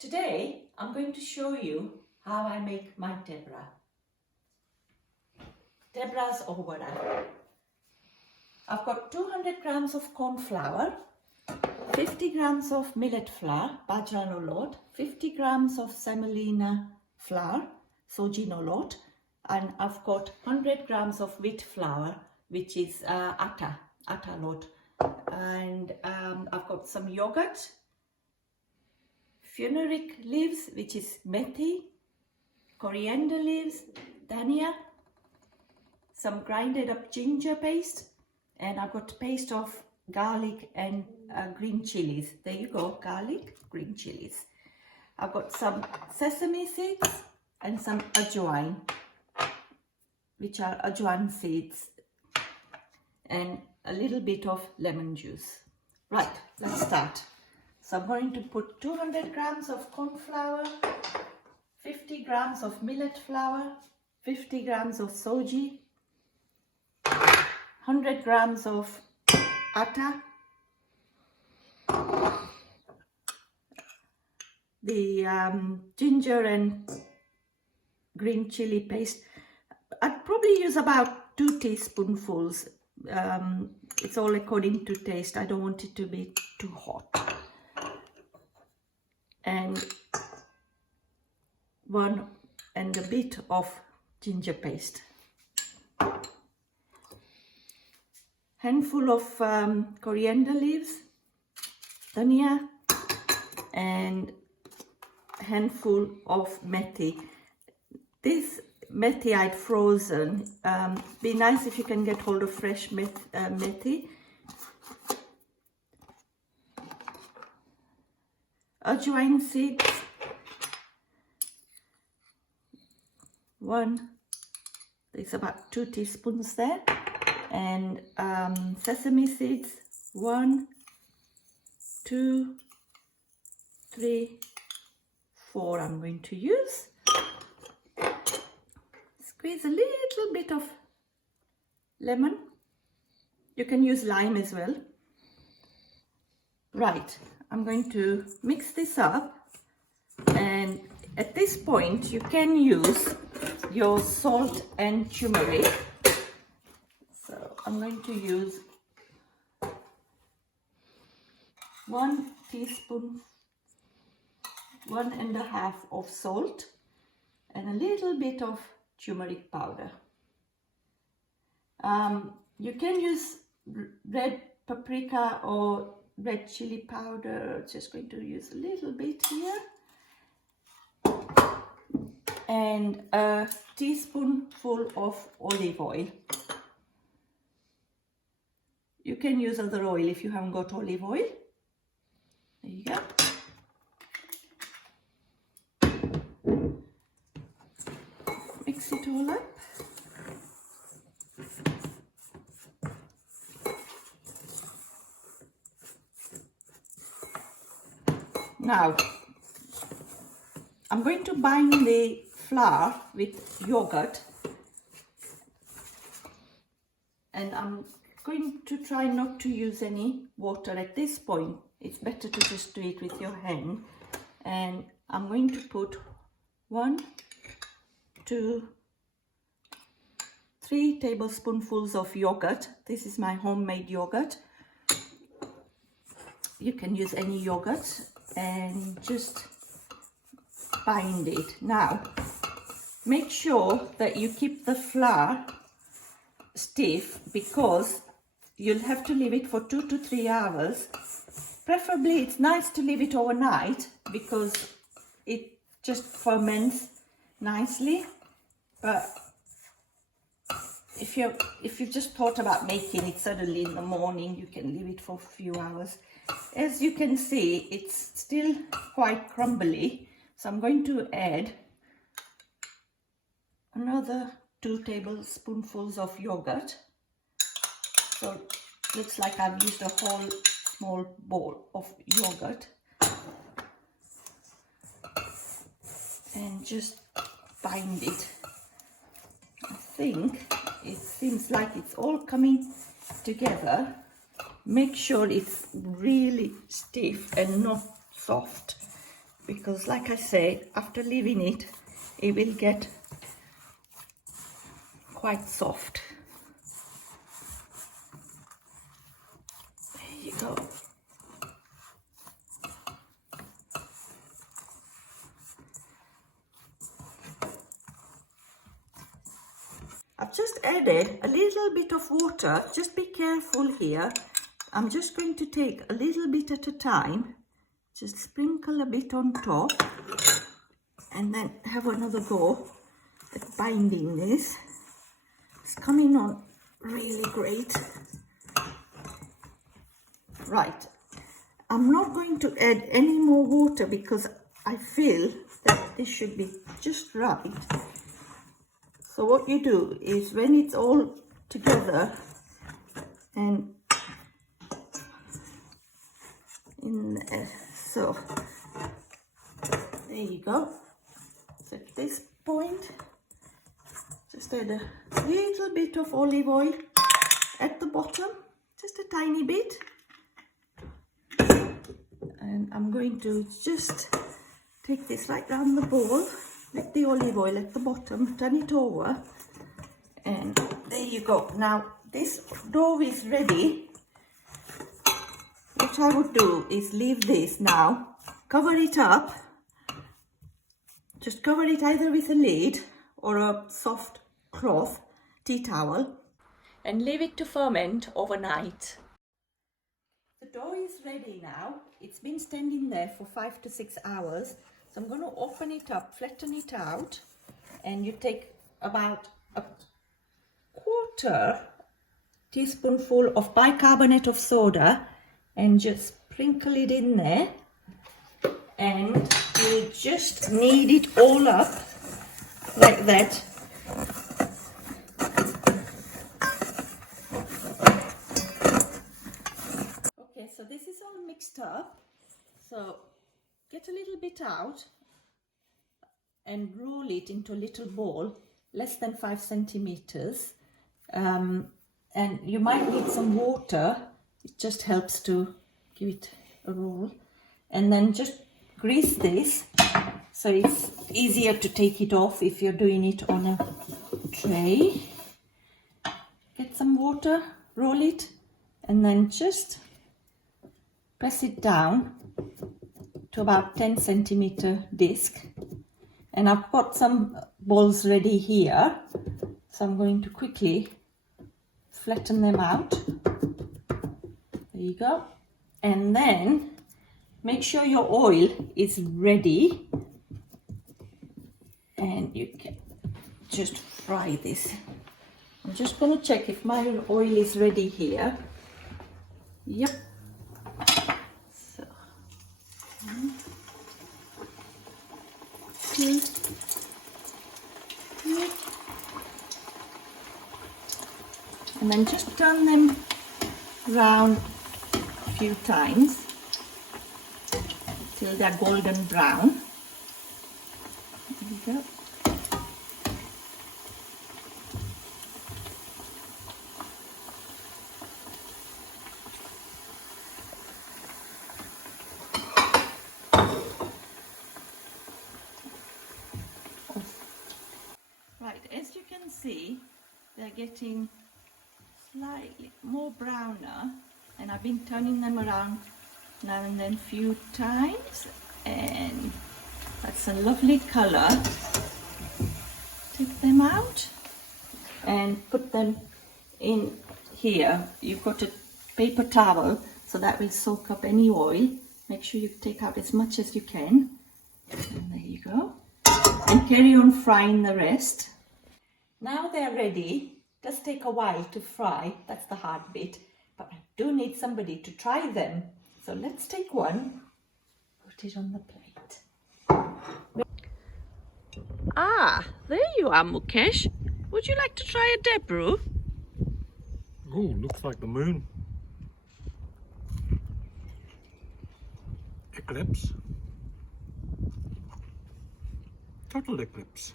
Today I'm going to show you how I make my Dhebras or vada. I've got 200 grams of corn flour, 50 grams of millet flour, bajra no lot, 50 grams of semolina flour, soji no lot, and I've got 100 grams of wheat flour, which is atta lot, and I've got some yogurt, fenugreek leaves, which is methi, coriander leaves, dhania, some grinded up ginger paste, and I've got paste of garlic and green chilies. There you go, garlic, green chilies. I've got some sesame seeds and some ajwain, which are ajwain seeds, and a little bit of lemon juice. Right, let's start. So I'm going to put 200 grams of corn flour, 50 grams of millet flour, 50 grams of soji, 100 grams of atta, the ginger and green chili paste. I'd probably use about 2 teaspoonfuls. It's all according to taste. I don't want it to be too hot. And a bit of ginger paste. Handful of coriander leaves, dhania, and handful of methi. This methi I'd frozen. Be nice if you can get hold of fresh methi. Ajwain seeds, there's about 2 teaspoons there, and sesame seeds, 1, 2, 3, 4 I'm going to use. Squeeze a little bit of lemon. You can use lime as well. Right, I'm going to mix this up, and at this point you can use your salt and turmeric. So I'm going to use 1 teaspoon, 1.5 of salt, and a little bit of turmeric powder. You can use red paprika or red chili powder. Just going to use a little bit here, and a teaspoonful of olive oil. You can use other oil if you haven't got olive oil. There you go. Mix it all up. Now, I'm going to bind the flour with yogurt, and I'm going to try not to use any water at this point. It's better to just do it with your hand. And I'm going to put 1, 2, 3 tablespoonfuls of yogurt. This is my homemade yogurt. You can use any yogurt, and just bind it. Now, make sure that you keep the flour stiff, because you'll have to leave it for 2 to 3 hours. Preferably it's nice to leave it overnight, because it just ferments nicely. But if you've just thought about making it suddenly in the morning, you can leave it for a few hours. As you can see, it's still quite crumbly, so I'm going to add another 2 tablespoonfuls of yogurt. So looks like I've used a whole small bowl of yogurt, and just bind it. I think it seems like it's all coming together. Make sure it's really stiff and not soft, because like I say, after leaving it, it will get quite soft. There you go. I've just added a little bit of water. Just be careful here. I'm just going to take a little bit at a time. Just sprinkle a bit on top and then have another go at binding this. It's coming on really great. Right, I'm not going to add any more water because I feel that this should be just right. So what you do is when it's all together and in there, so there you go. So at this point, just add a little bit of olive oil at the bottom, just a tiny bit. And I'm going to just take this right round the bowl with the olive oil at the bottom, turn it over, and there you go. Now this dough is ready. What I would do is leave this now, cover it up, just cover it either with a lid or a soft cloth, tea towel, and leave it to ferment overnight. The dough is ready now. It's been standing there for 5 to 6 hours. So I'm going to open it up, flatten it out, and you take about a quarter teaspoonful of bicarbonate of soda and just sprinkle it in there, and you just knead it all up like that. Okay, so this is all mixed up. So get a little bit out and roll it into a little ball, less than 5 centimeters. And you might need some water. It just helps to give it a roll. And then just grease this so it's easier to take it off if you're doing it on a tray. Get some water, roll it, and then just press it down to about 10 centimeter disc. And I've got some balls ready here, so I'm going to quickly flatten them out. There you go. And then make sure your oil is ready, and you can just fry this. I'm just going to check if my oil is ready here. Yep. So 1, 2, 3. And then just turn them round a few times till they're golden brown. There we go. Right, as you can see, they're getting slightly more browner, and I've been turning them around now and then few times, and that's a lovely color. Take them out and put them in here. You've got a paper towel, so that will soak up any oil. Make sure you take out as much as you can, and there you go, and carry on frying the rest. Now they're ready. Does take a while to fry, that's the hard bit, but I do need somebody to try them. So let's take one, put it on the plate. Ah, there you are, Mukesh. Would you like to try a Dhebras? Oh, looks like the moon. Eclipse. Total eclipse.